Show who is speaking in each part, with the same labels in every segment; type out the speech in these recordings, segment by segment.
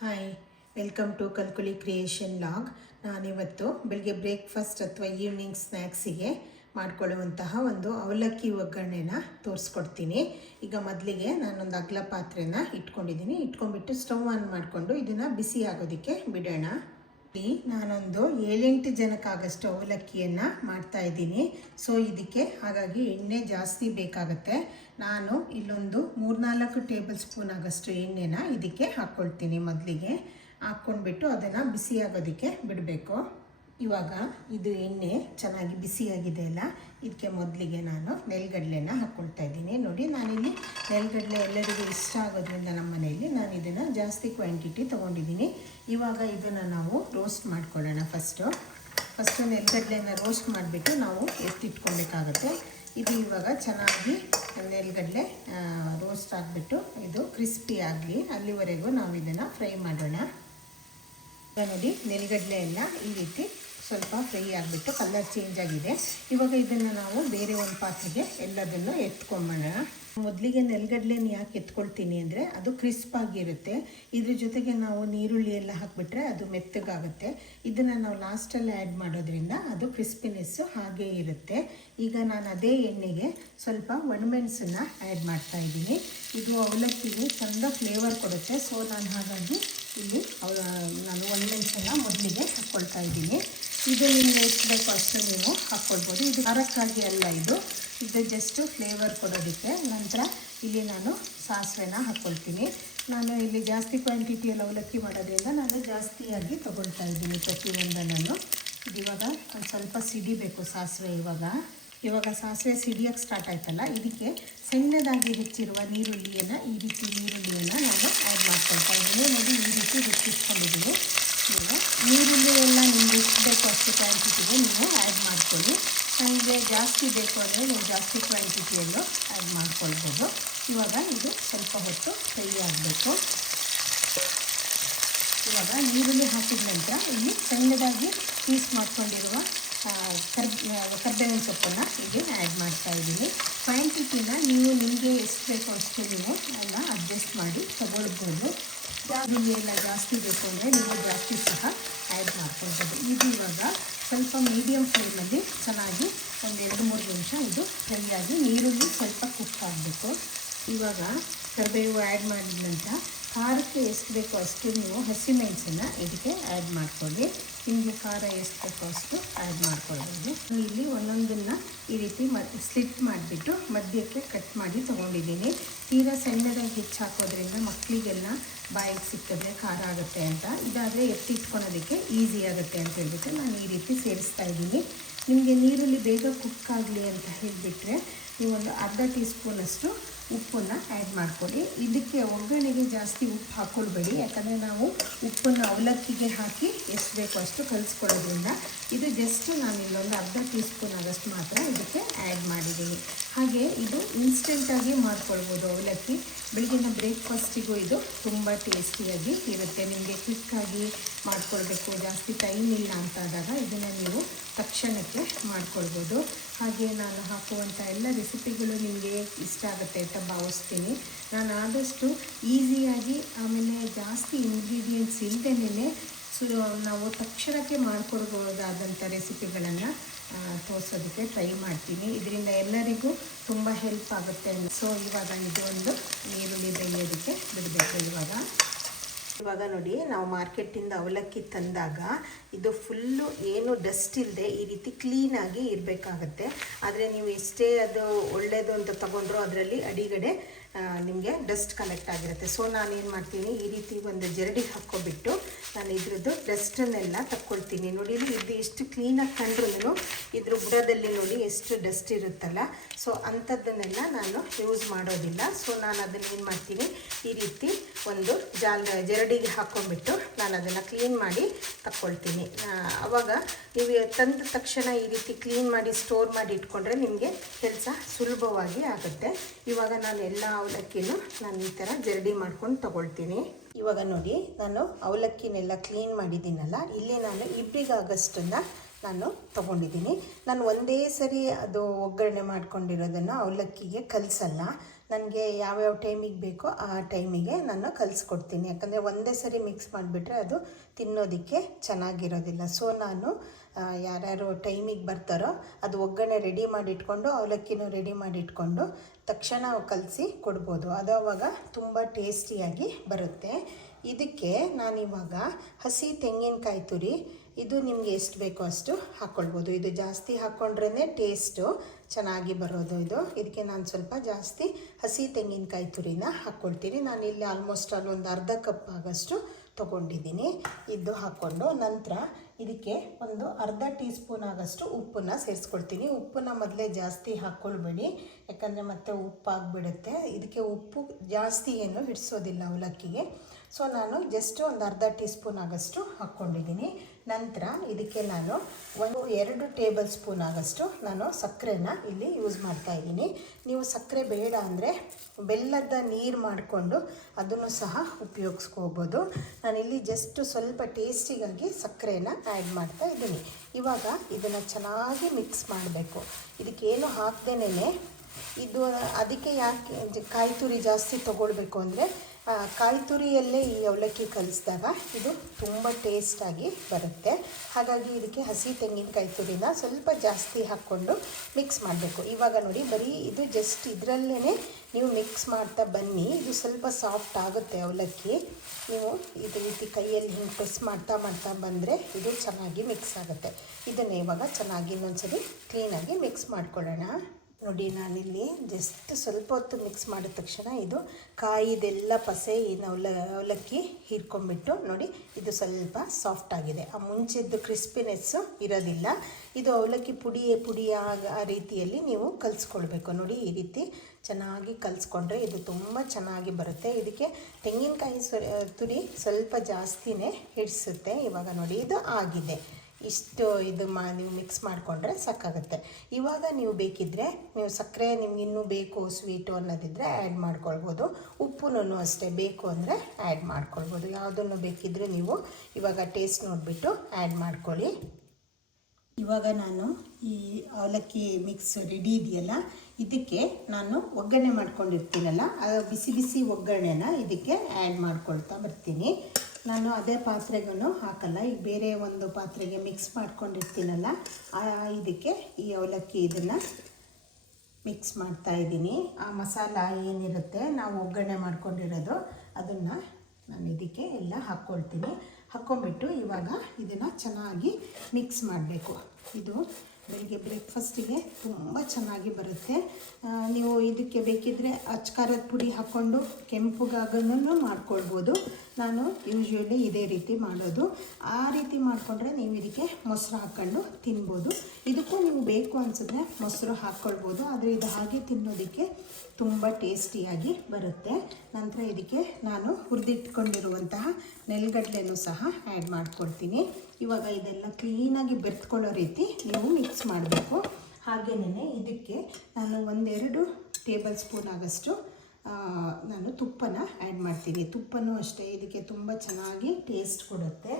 Speaker 1: Hi welcome to ಕಲ್ಕುಲಿ creation log ನಾನಿವತ್ತು ಬೆಳಗ್ಗೆ ಬ್ರೇಕ್ಫಾಸ್ಟ್ ಅಥವಾ ಈವ್ನಿಂಗ್ ಸ್ನ್ಯಾಕ್ಸಿಗೆ ಮಾಡ್ಕೊಳ್ಳುವಂತಹ ಒಂದು ಅವಲಕ್ಕಿ ಒಗ್ಗರಣೆನ ತೋರಿಸ್ಕೊಡ್ತೀನಿ. ಈಗ ಮೊದಲಿಗೆ ನಾನೊಂದು ಅಗ್ಲ ಪಾತ್ರೆನ ಇಟ್ಕೊಂಡಿದ್ದೀನಿ. ಇಟ್ಕೊಂಡ್ಬಿಟ್ಟು ಸ್ಟವ್ ಆನ್ ಮಾಡಿಕೊಂಡು ಇದನ್ನು ಬಿಸಿ ಆಗೋದಕ್ಕೆ ಬಿಡೋಣ. ಇಲ್ಲಿ ನಾನೊಂದು ಏಳೆಂಟು ಜನಕ್ಕಾಗಷ್ಟು ಅವಲಕ್ಕಿಯನ್ನು ಮಾಡ್ತಾ ಇದ್ದೀನಿ. ಸೊ ಇದಕ್ಕೆ ಹಾಗಾಗಿ ಎಣ್ಣೆ ಜಾಸ್ತಿ ಬೇಕಾಗುತ್ತೆ. ನಾನು ಇಲ್ಲೊಂದು ಮೂರ್ನಾಲ್ಕು ಟೇಬಲ್ ಸ್ಪೂನ್ ಆಗಷ್ಟು ಎಣ್ಣೆನ ಇದಕ್ಕೆ ಹಾಕ್ಕೊಳ್ತೀನಿ ಮೊದಲಿಗೆ. ಹಾಕ್ಕೊಂಡ್ಬಿಟ್ಟು ಅದನ್ನು ಬಿಸಿ ಆಗೋದಕ್ಕೆ ಬಿಡಬೇಕು. ಇವಾಗ ಇದು ಎಣ್ಣೆ ಚೆನ್ನಾಗಿ ಬಿಸಿಯಾಗಿದೆ ಅಲ್ಲ ಇದಕ್ಕೆ ಮೊದಲಿಗೆ ನಾನು ನೆಲಗಡಲೆನ ಹಾಕ್ಕೊಳ್ತಾ ಇದ್ದೀನಿ. ನೋಡಿ, ನಾನಿಲ್ಲಿ ನೆಲಗಡಲೆ ಎಲ್ಲರಿಗೂ ಇಷ್ಟ ಆಗೋದ್ರಿಂದ ನಮ್ಮ ಮನೆಯಲ್ಲಿ ನಾನು ಇದನ್ನು ಜಾಸ್ತಿ ಕ್ವಾಂಟಿಟಿ ತೊಗೊಂಡಿದ್ದೀನಿ. ಇವಾಗ ಇದನ್ನು ನಾವು ರೋಸ್ಟ್ ಮಾಡ್ಕೊಳ್ಳೋಣ ಫಸ್ಟು ಫಸ್ಟು ನೆಲಗಡಲೆನ ರೋಸ್ಟ್ ಮಾಡಿಬಿಟ್ಟು ನಾವು ಎತ್ತಿಟ್ಕೊಳ್ಬೇಕಾಗತ್ತೆ. ಇದು ಇವಾಗ ಚೆನ್ನಾಗಿ ನೆಲಗಡಲೆ ರೋಸ್ಟ್ ಆಗಿಬಿಟ್ಟು ಇದು ಕ್ರಿಸ್ಪಿ ಆಗಲಿ, ಅಲ್ಲಿವರೆಗೂ ನಾವು ಇದನ್ನು ಫ್ರೈ ಮಾಡೋಣ ನೋಡಿ ನೆಲಗಡಲೆ ಎಲ್ಲ ಈ ರೀತಿ ಸ್ವಲ್ಪ ಫ್ರೈ ಆಗಿಬಿಟ್ಟು ಕಲರ್ ಚೇಂಜ್ ಆಗಿದೆ. ಇವಾಗ ಇದನ್ನು ನಾವು ಬೇರೆ ಒಂದು ಪಾತ್ರೆಗೆ ಎಲ್ಲದನ್ನು ಎತ್ಕೊಂಬೋಣ ಮೊದಲಿಗೆ ನೆಲಗಡಲೆನ ಯಾಕೆ ಎತ್ಕೊಳ್ತೀನಿ ಅಂದರೆ ಅದು ಕ್ರಿಸ್ಪ್ ಆಗಿರುತ್ತೆ. ಇದ್ರ ಜೊತೆಗೆ ನಾವು ನೀರುಳ್ಳಿ ಎಲ್ಲ ಹಾಕಿಬಿಟ್ರೆ ಅದು ಮೆತ್ತಗಾಗುತ್ತೆ. ಇದನ್ನು ನಾವು ಲಾಸ್ಟಲ್ಲಿ ಆ್ಯಡ್ ಮಾಡೋದ್ರಿಂದ ಅದು ಕ್ರಿಸ್ಪಿನೆಸ್ಸು ಹಾಗೇ ಇರುತ್ತೆ. ಈಗ ನಾನು ಅದೇ ಎಣ್ಣೆಗೆ ಸ್ವಲ್ಪ ಒಣಮೆಣಸನ್ನು ಆ್ಯಡ್ ಮಾಡ್ತಾ ಇದ್ದೀನಿ. ಇದು ಅವಲಕ್ಕಿಗೆ ಚಂದ ಫ್ಲೇವರ್ ಕೊಡುತ್ತೆ. ಸೊ ನಾನು ಹಾಗಾಗಿ ಇಲ್ಲಿ ನಾನು ಒಣಮೆಣಸನ್ನು ಮೊದಲಿಗೆ ಹಾಕ್ಕೊಳ್ತಾ ಇದ್ದೀನಿ. ಇದು ನಿಮಗೆ ಎಷ್ಟು ಬೇಕು ಅಷ್ಟು ನೀವು, ಹಾಕ್ಕೊಳ್ಬೋದು. ಇದು ಖಾರಕ್ಕಾಗಿ ಅಲ್ಲ ಇದು. ಇದು ಜಸ್ಟು ಫ್ಲೇವರ್ ಕೊಡೋದಕ್ಕೆ. ನಂತರ ಇಲ್ಲಿ ನಾನು ಸಾಸಿವೆನ ಹಾಕ್ಕೊಳ್ತೀನಿ. ನಾನು ಇಲ್ಲಿ ಜಾಸ್ತಿ ಕ್ವಾಂಟಿಟಿಯಲ್ಲಿ ಅವಲಕ್ಕಿ ಮಾಡೋದ್ರಿಂದ ನಾನು ಜಾಸ್ತಿಯಾಗಿ ತೊಗೊಳ್ತಾ ಇದ್ದೀನಿ ಪ್ರತಿಯೊಂದನ್ನು. ನಾನು ಇವಾಗ ಒಂದು ಸ್ವಲ್ಪ ಸಿಡಿಬೇಕು ಸಾಸಿವೆ ಇವಾಗ. ಇವಾಗ ಸಾಸಿವೆ ಸಿಡಿಯೋಕ್ಕೆ ಸ್ಟಾರ್ಟ್ ಆಯ್ತಲ್ಲ, ಇದಕ್ಕೆ ಸಣ್ಣದಾಗಿ ಹೆಚ್ಚಿರುವ ನೀರುಳ್ಳಿಯನ್ನು ಈ ರೀತಿ ನೀರುಳ್ಳಿಯನ್ನು ನಾನು ಆ್ಯಡ್ ಮಾಡ್ಕೊಳ್ತಾ ಇದ್ದೀನಿ. ನೋಡಿ, ಈ ರೀತಿ ಹೆಚ್ಚಿಸ್ಕೊಂಡಿದ್ದೀನಿ. ಈಗ ನೀರುಳ್ಳಿ ಎಲ್ಲ ನಿಮ್ಗೆ ಎಷ್ಟು ಬೇಕೋ ಅಷ್ಟು ಕ್ವಾಂಟಿಟಿಗೆ ನೀವು ಆ್ಯಡ್ ಮಾಡ್ಕೊಳ್ಳಿ. ನನಗೆ ಜಾಸ್ತಿ ಬೇಕು ಅಂದರೆ ನೀವು ಜಾಸ್ತಿ ಕ್ವಾಂಟಿಟಿಯಲ್ಲೂ ಆ್ಯಡ್ ಮಾಡ್ಕೊಳ್ಬೋದು. ಇವಾಗ ಇದು ಸ್ವಲ್ಪ ಹೊತ್ತು ಫ್ರೈ ಆಗಬೇಕು. ಇವಾಗ ನೀರುಳ್ಳಿ ಹಾಕಿದ ನಂತರ ಇಲ್ಲಿ ಸಣ್ಣದಾಗಿ ಪೀಸ್ ಮಾಡ್ಕೊಂಡಿರುವ ಕರ್ ಕರ್ಬೇವಿನ ಸೊಪ್ಪನ್ನು ಇಲ್ಲಿ ಆ್ಯಡ್ ಮಾಡ್ತಾ ಇದ್ದೀನಿ. ಕ್ವಾಂಟಿಟಿನ ನೀವು ನಿಮಗೆ ಎಷ್ಟು ಬೇಕು ಅಷ್ಟು ನೀವು ಎಲ್ಲ ಅಡ್ಜಸ್ಟ್ ಎಲ್ಲ ಜಾಸ್ತಿ ಬೇಕು ಅಂದರೆ ನೀವು ಜಾಸ್ತಿ ಸಹ ಆ್ಯಡ್ ಮಾಡ್ಕೊಳ್ಬೋದು. ಇದು ಇವಾಗ ಸ್ವಲ್ಪ ಮೀಡಿಯಮ್ ಫ್ಲೇಮಲ್ಲಿ ಚೆನ್ನಾಗಿ ಒಂದು ಎರಡು, ಮೂರು ನಿಮಿಷ ಇದು ಸರಿಯಾಗಿ ಆಗಿ ಸ್ವಲ್ಪ ಕುಕ್ ಆಗಬೇಕು. ಇವಾಗ ಕರಿಬೇವು ಆ್ಯಡ್ ಮಾಡಿದ ನಂತರ ಖಾರಕ್ಕೆ ಎಷ್ಟು ಬೇಕೋ ಅಷ್ಟು ನೀವು ಹಸಿಮೆಣಸನ್ನು ಇದಕ್ಕೆ ಆ್ಯಡ್ ಮಾಡ್ಕೊಳ್ಳಿ. ನಿಮಗೆ ಖಾರ ಎಷ್ಟು ಬೇಕೋ ಅಷ್ಟು ಆ್ಯಡ್ ಮಾಡ್ಕೊಳ್ಬೋದು. ಇಲ್ಲಿ ಒಂದೊಂದನ್ನು ಈ ರೀತಿ ಮ ಸ್ಲಿಟ್ ಮಾಡಿಬಿಟ್ಟು ಮಧ್ಯಕ್ಕೆ ಕಟ್ ಮಾಡಿ ತೊಗೊಂಡಿದ್ದೀನಿ. ತೀರಾ ಸಣ್ಣದಾಗಿ ಹೆಚ್ಚಾಕೋದ್ರಿಂದ ಮಕ್ಕಳಿಗೆಲ್ಲ ಬಾಯಿಗೆ ಸಿಕ್ಕಿದ್ರೆ ಖಾರ ಆಗುತ್ತೆ ಅಂತ. ಇದಾದರೆ ಎತ್ತಿಟ್ಕೊಳೋದಕ್ಕೆ ಈಸಿ ಆಗುತ್ತೆ ಅಂತ ಹೇಳ್ಬಿಟ್ಟು ನಾನು ಈ ರೀತಿ ಸೇರಿಸ್ತಾ ಇದ್ದೀನಿ. ನಿಮಗೆ ನೀರುಳ್ಳಿ ಬೇಗ ಕುಕ್ ಆಗಲಿ ಅಂತ ಹೇಳಿಬಿಟ್ರೆ ನೀವೊಂದು ಅರ್ಧ ಟೀ ಸ್ಪೂನಷ್ಟು ಉಪ್ಪನ್ನು ಆ್ಯಡ್ ಮಾಡ್ಕೊಳ್ಳಿ. ಇದಕ್ಕೆ ಒಗ್ಗರಣೆಗೆ ಜಾಸ್ತಿ ಉಪ್ಪು ಹಾಕ್ಕೊಳ್ಬೇಡಿ ಯಾಕಂದರೆ ನಾವು ಉಪ್ಪನ್ನು ಅವಲಕ್ಕಿಗೆ ಹಾಕಿ ಎಷ್ಟು ಬೇಕೋ ಅಷ್ಟು ಕಲಿಸ್ಕೊಳ್ಳೋದ್ರಿಂದ ಇದು ಜಸ್ಟ್ ನಾನು ಇಲ್ಲೊಂದು ಅರ್ಧ ಟೀ ಸ್ಪೂನ್ ಆದಷ್ಟು ಮಾತ್ರ ಇದಕ್ಕೆ ಆ್ಯಡ್ ಹಾಗೆ ಇದು ಇನ್ಸ್ಟೆಂಟಾಗಿ ಮಾಡ್ಕೊಳ್ಬೋದು ಅವಲಕ್ಕಿ. ಬೆಳಗಿನ ಬ್ರೇಕ್ಫಾಸ್ಟಿಗೂ ಇದು ತುಂಬ ಟೇಸ್ಟಿಯಾಗಿ ಇರುತ್ತೆ. ನಿಮಗೆ ಕ್ವಿಕ್ಕಾಗಿ ಮಾಡ್ಕೊಳ್ಬೇಕು. ಜಾಸ್ತಿ ಟೈಮ್ ಇಲ್ಲ ಅಂತಾದಾಗ ಇದನ್ನು ನೀವು ತಕ್ಷಣಕ್ಕೆ ಮಾಡ್ಕೊಳ್ಬೋದು. ಹಾಗೆ ನಾನು ಹಾಕುವಂಥ ಎಲ್ಲ ರೆಸಿಪಿಗಳು ನಿಮಗೆ ಇಷ್ಟ ಆಗುತ್ತೆ ಅಂತ ಭಾವಿಸ್ತೀನಿ. ನಾನು ಆದಷ್ಟು ಈಸಿಯಾಗಿ ಆಮೇಲೆ ಜಾಸ್ತಿ ಇಂಗ್ರೀಡಿಯೆಂಟ್ಸ್ ಇಲ್ಲದೇ ಸು ನಾವು ತಕ್ಷಣಕ್ಕೆ ಮಾಡಿಕೊಡ್ಬೋದಾದಂಥ ರೆಸಿಪಿಗಳನ್ನು ತೋರಿಸೋದಕ್ಕೆ ಟ್ರೈ ಮಾಡ್ತೀನಿ. ಇದರಿಂದ ಎಲ್ಲರಿಗೂ ತುಂಬ ಹೆಲ್ಪ್ ಆಗುತ್ತೆ ಸೊ ಇವಾಗ ಇದು ಒಂದು ಈರುಳ್ಳಿ ಬೇಯೋದಕ್ಕೆ ಬಿಡಬೇಕು ಇವಾಗ. ಇವಾಗ ನೋಡಿ, ನಾವು ಮಾರ್ಕೆಟಿಂದ ಅವಲಕ್ಕಿ ತಂದಾಗ ಇದು ಫುಲ್ಲು ಏನು ಡಸ್ಟ್ ಇಲ್ಲದೆ ಈ ರೀತಿ ಕ್ಲೀನಾಗಿ ಇರಬೇಕಾಗತ್ತೆ. ಆದರೆ ನೀವು ಎಷ್ಟೇ ಅದು ಒಳ್ಳೆಯದು ಅಂತ ತಗೊಂಡ್ರು ಅದರಲ್ಲಿ ಅಡಿಗಡೆ ನಿಮಗೆ ಡಸ್ಟ್ ಕಲೆಕ್ಟ್ ಆಗಿರುತ್ತೆ. ಸೊ ನಾನು ಏನು ಮಾಡ್ತೀನಿ, ಈ ರೀತಿ ಒಂದು ಜರಡಿಗೆ ಹಾಕ್ಕೊಬಿಟ್ಟು ನಾನು ಇದ್ರದ್ದು ಡಸ್ಟನ್ನೆಲ್ಲ ತಕ್ಕೊಳ್ತೀನಿ. ನೋಡಿ ಇದು ಎಷ್ಟು ಕ್ಲೀನಾಗಿ ಕಂಡ್ರೂ ಇದ್ರ ಬುಡದಲ್ಲಿ ನೋಡಿ ಎಷ್ಟು ಡಸ್ಟ್ ಇರುತ್ತಲ್ಲ. ಸೊ ಅಂಥದ್ದನ್ನೆಲ್ಲ ನಾನು ಯೂಸ್ ಮಾಡೋದಿಲ್ಲ. ಸೊ ನಾನು ಅದನ್ನು ಏನು ಮಾಡ್ತೀನಿ, ಈ ರೀತಿ ಒಂದು ಜಾಲ, ಜರಡಿಗೆ ಹಾಕ್ಕೊಂಡ್ಬಿಟ್ಟು ನಾನು ಅದನ್ನು ಕ್ಲೀನ್ ಮಾಡಿ ತಕ್ಕೊಳ್ತೀನಿ. ಆವಾಗ ನೀವು ತಂದ ತಕ್ಷಣ ಈ ರೀತಿ ಕ್ಲೀನ್ ಮಾಡಿ ಸ್ಟೋರ್ ಮಾಡಿ ಇಟ್ಕೊಂಡ್ರೆ ನಿಮಗೆ ಕೆಲಸ ಸುಲಭವಾಗಿ ಆಗುತ್ತೆ. ಇವಾಗ ನಾನು ಎಲ್ಲ ಅವಲಕ್ಕಿನೂ ನಾನು ಈ ಥರ ಜರಡಿ ಮಾಡ್ಕೊಂಡು ತಗೊಳ್ತೀನಿ. ಇವಾಗ ನೋಡಿ, ನಾನು ಅವಲಕ್ಕಿನೆಲ್ಲ ಕ್ಲೀನ್ ಮಾಡಿದ್ದೀನಲ್ಲ, ಇಲ್ಲಿ ನಾನು ಇಬ್ಬರಿಗಾಗಷ್ಟನ್ನು ನಾನು ತೊಗೊಂಡಿದ್ದೀನಿ. ನಾನು ಒಂದೇ ಸರಿ ಅದು ಒಗ್ಗರಣೆ ಮಾಡ್ಕೊಂಡಿರೋದನ್ನು ಅವಲಕ್ಕಿಗೆ ಕಲಿಸಲ್ಲ.
Speaker 2: ನನಗೆ ಯಾವ್ಯಾವ ಟೈಮಿಗೆ ಬೇಕೋ ಆ ಟೈಮಿಗೆ ನಾನು ಕಲಿಸ್ಕೊಡ್ತೀನಿ. ಯಾಕಂದರೆ ಒಂದೇ ಸರಿ ಮಿಕ್ಸ್ ಮಾಡಿಬಿಟ್ರೆ ಅದು ತಿನ್ನೋದಕ್ಕೆ ಚೆನ್ನಾಗಿರೋದಿಲ್ಲ. ಸೊ ನಾನು ಯಾರ್ಯಾರು ಟೈಮಿಗೆ ಬರ್ತಾರೋ ಅದು ಒಗ್ಗರಣೆ ರೆಡಿ ಮಾಡಿಟ್ಕೊಂಡು, ಅವಲಕ್ಕಿನೂ ರೆಡಿ ಮಾಡಿಟ್ಕೊಂಡು ತಕ್ಷಣ ಕಲಸಿ ಕೊಡ್ಬೋದು. ಅದು ಅವಾಗ ತುಂಬ ಟೇಸ್ಟಿಯಾಗಿ ಬರುತ್ತೆ. ಇದಕ್ಕೆ ನಾನಿವಾಗ ಹಸಿ ತೆಂಗಿನಕಾಯಿ ತುರಿ ಇದು ನಿಮಗೆ ಎಷ್ಟು ಬೇಕೋ ಅಷ್ಟು ಹಾಕ್ಕೊಳ್ಬೋದು ಇದು ಜಾಸ್ತಿ ಹಾಕ್ಕೊಂಡ್ರೇ ಟೇಸ್ಟು ಚೆನ್ನಾಗಿ ಬರೋದು ಇದು. ಇದಕ್ಕೆ ನಾನು ಸ್ವಲ್ಪ ಜಾಸ್ತಿ ಹಸಿ ತೆಂಗಿನಕಾಯಿ ತುರಿನ ಹಾಕ್ಕೊಳ್ತೀನಿ ನಾನು ಇಲ್ಲಿ ಆಲ್ಮೋಸ್ಟ್ ಆಲ್ ಒಂದು ಅರ್ಧ ಕಪ್ ಆಗಷ್ಟು ತೊಗೊಂಡಿದ್ದೀನಿ. ಇದು ಹಾಕ್ಕೊಂಡು ನಂತರ ಇದಕ್ಕೆ ಒಂದು ಅರ್ಧ ಟೀ ಸ್ಪೂನ್ ಆಗಷ್ಟು ಉಪ್ಪನ್ನು ಸೇರಿಸ್ಕೊಳ್ತೀನಿ. ಉಪ್ಪನ್ನ ಮೊದಲೇ ಜಾಸ್ತಿ ಹಾಕ್ಕೊಳ್ಬೇಡಿ ಯಾಕಂದರೆ ಮತ್ತೆ ಉಪ್ಪಾಗಿಬಿಡುತ್ತೆ. ಇದಕ್ಕೆ ಉಪ್ಪು ಜಾಸ್ತಿ ಏನು ಹಿಡಿಸೋದಿಲ್ಲ ಅವಲಕ್ಕಿಗೆ. ಸೊ ನಾನು ಜಸ್ಟ್ ಒಂದು ಅರ್ಧ ಟೀ ಸ್ಪೂನ್ ಆಗಷ್ಟು ಹಾಕ್ಕೊಂಡಿದ್ದೀನಿ ನಂತರ ಇದಕ್ಕೆ ನಾನು ಒಂದು ಎರಡು ಟೇಬಲ್ ಸ್ಪೂನ್ ಆಗಷ್ಟು ನಾನು ಸಕ್ಕರೆನ ಇಲ್ಲಿ ಯೂಸ್ ಮಾಡ್ತಾ ಇದ್ದೀನಿ. ನೀವು ಸಕ್ಕರೆ ಬೇಡ ಅಂದರೆ ಬೆಲ್ಲದ ನೀರು ಮಾಡಿಕೊಂಡು ಅದನ್ನು ಸಹ ಉಪಯೋಗಿಸ್ಕೋಬೋದು. ನಾನಿಲ್ಲಿ ಜಸ್ಟ್ ಸ್ವಲ್ಪ ಟೇಸ್ಟಿಗಾಗಿ ಸಕ್ಕರೆನ ಆ್ಯಡ್ ಮಾಡ್ತಾ ಇದ್ದೀನಿ. ಇವಾಗ ಇದನ್ನು ಚೆನ್ನಾಗಿ ಮಿಕ್ಸ್ ಮಾಡಬೇಕು. ಇದಕ್ಕೇನು ಹಾಕ್ದೇನೆ ಇದು ಅದಕ್ಕೆ ಯಾಕೆ ಕಾಯಿ ತುರಿ ಜಾಸ್ತಿ ತೊಗೊಳ್ಬೇಕು ಅಂದರೆ ಕಾಯಿ ತುರಿಯಲ್ಲೇ ಈ ಅವಲಕ್ಕಿ ಕಲಿಸಿದಾಗ ಇದು ತುಂಬ ಟೇಸ್ಟಾಗಿ ಬರುತ್ತೆ. ಹಾಗಾಗಿ ಇದಕ್ಕೆ ಹಸಿ ತೆಂಗಿನಕಾಯಿ ತುರಿನ ಸ್ವಲ್ಪ ಜಾಸ್ತಿ ಹಾಕ್ಕೊಂಡು ಮಿಕ್ಸ್ ಮಾಡಬೇಕು. ಇವಾಗ ನೋಡಿ, ಬರೀ ಇದು ಜಸ್ಟ್ ಇದರಲ್ಲೇ ನೀವು ಮಿಕ್ಸ್ ಮಾಡ್ತಾ ಬನ್ನಿ. ಇದು ಸ್ವಲ್ಪ ಸಾಫ್ಟ್ ಆಗುತ್ತೆ ಅವಲಕ್ಕಿ. ನೀವು ಇದೇ ರೀತಿ ಕೈಯಲ್ಲಿ ಹಿಂಗೆ ಪ್ರೆಸ್ ಮಾಡ್ತಾ ಮಾಡ್ತಾ ಬಂದರೆ ಇದು ಚೆನ್ನಾಗಿ ಮಿಕ್ಸ್ ಆಗುತ್ತೆ. ಇದನ್ನು ಇವಾಗ ಚೆನ್ನಾಗಿ ಇನ್ನೊಂದ್ಸರಿ ಕ್ಲೀನಾಗಿ ಮಿಕ್ಸ್ ಮಾಡ್ಕೊಳ್ಳೋಣ. ನೋಡಿ ನಾನಿಲ್ಲಿ ಜಸ್ಟ್ ಸ್ವಲ್ಪ ಹೊತ್ತು ಮಿಕ್ಸ್ ಮಾಡಿದ ತಕ್ಷಣ ಇದು ಕಾಯಿದೆಲ್ಲ ಪಸೆ ಏನು ಅವಲ ಅವಲಕ್ಕಿ ಹೀರ್ಕೊಂಡ್ಬಿಟ್ಟು ನೋಡಿ ಇದು ಸ್ವಲ್ಪ ಸಾಫ್ಟ್ ಆಗಿದೆ. ಆ ಮುಂಚೆದ್ದು ಕ್ರಿಸ್ಪಿನೆಸ್ಸು ಇರೋದಿಲ್ಲ. ಇದು ಅವಲಕ್ಕಿ ಪುಡಿ ಪುಡಿ ಆ ರೀತಿಯಲ್ಲಿ ನೀವು ಕಲಿಸ್ಕೊಳ್ಬೇಕು. ನೋಡಿ ಈ ರೀತಿ ಚೆನ್ನಾಗಿ ಕಲಿಸ್ಕೊಂಡ್ರೆ ಇದು ತುಂಬ ಚೆನ್ನಾಗಿ ಬರುತ್ತೆ. ಇದಕ್ಕೆ ತೆಂಗಿನಕಾಯಿ ತುರಿ ಸ್ವಲ್ಪ ಜಾಸ್ತಿನೇ ಹಿಡಿಸುತ್ತೆ. ಇವಾಗ ನೋಡಿ ಇದು ಆಗಿದೆ. ಇಷ್ಟು ಇದು ಮಾ, ನೀವು ಮಿಕ್ಸ್ ಮಾಡಿಕೊಂಡ್ರೆ ಸಾಕಾಗುತ್ತೆ. ಇವಾಗ ನೀವು ಬೇಕಿದ್ದರೆ ನೀವು ಸಕ್ಕರೆ ನಿಮ್ಗೆ ಇನ್ನೂ ಬೇಕು ಸ್ವೀಟು ಅನ್ನೋದಿದ್ದರೆ ಆ್ಯಡ್ ಮಾಡ್ಕೊಳ್ಬೋದು. ಉಪ್ಪುನೂ ಅಷ್ಟೇ ಬೇಕು ಅಂದರೆ ಆ್ಯಡ್ ಮಾಡ್ಕೊಳ್ಬೋದು. ಯಾವುದನ್ನು ಬೇಕಿದ್ದರೆ ನೀವು ಇವಾಗ ಟೇಸ್ಟ್ ನೋಡಿಬಿಟ್ಟು ಆ್ಯಡ್ ಮಾಡ್ಕೊಳ್ಳಿ. ಇವಾಗ ನಾನು ಈ ಅವಲಕ್ಕಿ ಮಿಕ್ಸ್ ರೆಡಿ ಇದೆಯಲ್ಲ, ಇದಕ್ಕೆ ನಾನು ಒಗ್ಗರಣೆ ಮಾಡ್ಕೊಂಡಿರ್ತೀನಲ್ಲ ಬಿಸಿ ಬಿಸಿ ಒಗ್ಗರಣೆನ ಇದಕ್ಕೆ ಆ್ಯಡ್ ಮಾಡ್ಕೊಳ್ತಾ ಬರ್ತೀನಿ. ನಾನು ಅದೇ ಪಾತ್ರೆಗೂ ಹಾಕಲ್ಲ. ಈಗ ಬೇರೆ ಒಂದು ಪಾತ್ರೆಗೆ ಮಿಕ್ಸ್ ಮಾಡ್ಕೊಂಡಿರ್ತೀನಲ್ಲ, ಆ ಇದಕ್ಕೆ ಈ ಅವಲಕ್ಕಿ ಇದನ್ನು ಮಿಕ್ಸ್ ಮಾಡ್ತಾ ಇದ್ದೀನಿ. ಆ ಮಸಾಲ ಏನಿರುತ್ತೆ, ನಾವು ಒಗ್ಗರಣೆ ಮಾಡ್ಕೊಂಡಿರೋದು, ಅದನ್ನು ನಾನು ಇದಕ್ಕೆ ಎಲ್ಲ ಹಾಕ್ಕೊಳ್ತೀನಿ. ಹಾಕ್ಕೊಂಬಿಟ್ಟು ಇವಾಗ ಇದನ್ನು ಚೆನ್ನಾಗಿ ಮಿಕ್ಸ್ ಮಾಡಬೇಕು. ಇದು ಬೆಳಿಗ್ಗೆ ಬ್ರೇಕ್ಫಾಸ್ಟಿಗೆ ತುಂಬ ಚೆನ್ನಾಗಿ ಬರುತ್ತೆ. ನೀವು ಇದಕ್ಕೆ ಬೇಕಿದ್ದರೆ ಅಚ್ಕಾರದ ಪುಡಿ ಹಾಕ್ಕೊಂಡು ಕೆಂಪುಗಾಗನೂ ಮಾಡ್ಕೊಳ್ಬೋದು. ನಾನು ಯೂಶ್ವಲಿ ಇದೇ ರೀತಿ ಮಾಡೋದು. ಆ ರೀತಿ ಮಾಡಿಕೊಂಡ್ರೆ ನೀವು ಇದಕ್ಕೆ ಮೊಸರು ಹಾಕ್ಕೊಂಡು ತಿನ್ಬೋದು. ಇದಕ್ಕೂ ನೀವು ಬೇಕು ಅನಿಸಿದ್ರೆ ಮೊಸರು ಹಾಕ್ಕೊಳ್ಬೋದು. ಆದರೆ ಇದು ಹಾಗೆ ತಿನ್ನೋದಕ್ಕೆ ತುಂಬ ಟೇಸ್ಟಿಯಾಗಿ ಬರುತ್ತೆ. ನಂತರ ಇದಕ್ಕೆ ನಾನು ಹುರಿದಿಟ್ಕೊಂಡಿರುವಂತಹ ನೆಲಗಡಲೆನೂ ಸಹ ಆ್ಯಡ್ ಮಾಡ್ಕೊಳ್ತೀನಿ ಇವಾಗ ಇದೆಲ್ಲ ಕ್ಲೀನಾಗಿ ಬೆರೆತ್ಕೊಳ್ಳೋ ರೀತಿ ನೀವು ಮಿಕ್ಸ್ ಮಾಡಬೇಕು. ಹಾಗೆಯೇ ಇದಕ್ಕೆ ನಾನು ಒಂದೆರಡು ಟೇಬಲ್ ಸ್ಪೂನ್ ಆಗಷ್ಟು ನಾನು ತುಪ್ಪನ ಆ್ಯಡ್ ಮಾಡ್ತೀನಿ. ತುಪ್ಪನೂ ಅಷ್ಟೇ, ಇದಕ್ಕೆ ತುಂಬ ಚೆನ್ನಾಗಿ ಟೇಸ್ಟ್ ಕೊಡುತ್ತೆ.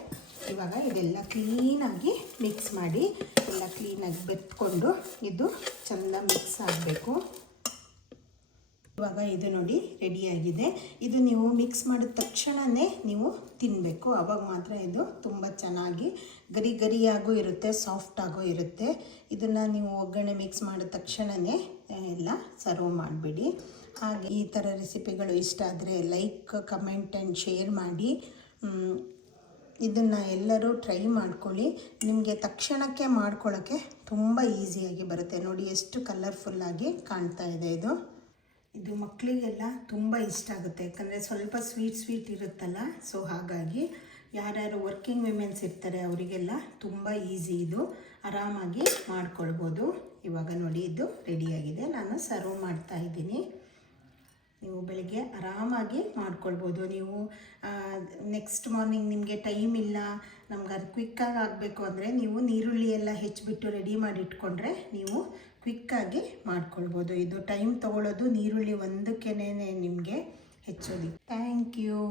Speaker 2: ಇವಾಗ ಇದೆಲ್ಲ ಕ್ಲೀನಾಗಿ ಮಿಕ್ಸ್ ಮಾಡಿ, ಎಲ್ಲ ಕ್ಲೀನಾಗಿ ಬೆತ್ಕೊಂಡು ಇದು ಚೆಂದ ಮಿಕ್ಸ್ ಆಗಬೇಕು. ಇವಾಗ ಇದು ನೋಡಿ ರೆಡಿಯಾಗಿದೆ ಇದು ನೀವು ಮಿಕ್ಸ್ ಮಾಡಿದ ತಕ್ಷಣವೇ ನೀವು ತಿನ್ನಬೇಕು ಆವಾಗ ಮಾತ್ರ ಇದು ತುಂಬ ಚೆನ್ನಾಗಿ ಗರಿ ಗರಿಯಾಗೂ ಇರುತ್ತೆ ಸಾಫ್ಟಾಗೂ ಇರುತ್ತೆ. ಇದನ್ನು ನೀವು ಒಗ್ಗರಣೆ ಮಿಕ್ಸ್ ಮಾಡಿದ ತಕ್ಷಣವೇ ಎಲ್ಲ ಸರ್ವ್ ಮಾಡಿಬಿಡಿ. ಹಾಗೆ ಈ ಥರ ರೆಸಿಪಿಗಳು ಇಷ್ಟ ಆದರೆ ಲೈಕ್ ಕಮೆಂಟ್ ಆ್ಯಂಡ್ ಶೇರ್ ಮಾಡಿ. ಇದನ್ನು ಎಲ್ಲರೂ ಟ್ರೈ ಮಾಡ್ಕೊಳ್ಳಿ. ನಿಮಗೆ ತಕ್ಷಣಕ್ಕೆ ಮಾಡ್ಕೊಳ್ಳೋಕ್ಕೆ ತುಂಬ ಈಸಿಯಾಗಿ ಬರುತ್ತೆ. ನೋಡಿ ಎಷ್ಟು ಕಲರ್ಫುಲ್ಲಾಗಿ ಕಾಣ್ತಾ ಇದೆ ಇದು. ಇದು ಮಕ್ಕಳಿಗೆಲ್ಲ ತುಂಬ ಇಷ್ಟ ಆಗುತ್ತೆ. ಯಾಕಂದರೆ ಸ್ವಲ್ಪ ಸ್ವೀಟ್ ಸ್ವೀಟ್ ಇರುತ್ತಲ್ಲ? ಸೊ ಹಾಗಾಗಿ ಯಾರ್ಯಾರು ವರ್ಕಿಂಗ್ ವಿಮೆನ್ಸ್ ಇರ್ತಾರೆ, ಅವರಿಗೆಲ್ಲ ತುಂಬ ಈಸಿ ಇದು. ಆರಾಮಾಗಿ ಮಾಡ್ಕೊಳ್ಬೋದು. ಇವಾಗ ನೋಡಿ, ಇದು ರೆಡಿಯಾಗಿದೆ ನಾನು ಸರ್ವ್ ಮಾಡ್ತಾ ಇದ್ದೀನಿ. ನೀವು ಬೆಳಗ್ಗೆ ಆರಾಮಾಗಿ ಮಾಡ್ಕೊಳ್ಬೋದು. ನೀವು ನೆಕ್ಸ್ಟ್ ಮಾರ್ನಿಂಗ್ ನಿಮಗೆ ಟೈಮ್ ಇಲ್ಲ, ನಮ್ಗೆ ಅದು ಕ್ವಿಕ್ಕಾಗಿ ಆಗಬೇಕು ಅಂದರೆ ನೀವು ನೀರುಳ್ಳಿ ಎಲ್ಲ ಹೆಚ್ಚಿಬಿಟ್ಟು ರೆಡಿ ಮಾಡಿ ಇಟ್ಕೊಂಡ್ರೆ ನೀವು ಕ್ವಿಕ್ಕಾಗಿ ಮಾಡ್ಕೊಳ್ಬೋದು. ಇದು ಟೈಮ್ ತೊಗೊಳ್ಳೋದು ನೀರುಳ್ಳಿ ಒಂದಕ್ಕೇನೆ ನಿಮಗೆ ಹೆಚ್ಚೋದು ಥ್ಯಾಂಕ್ ಯು.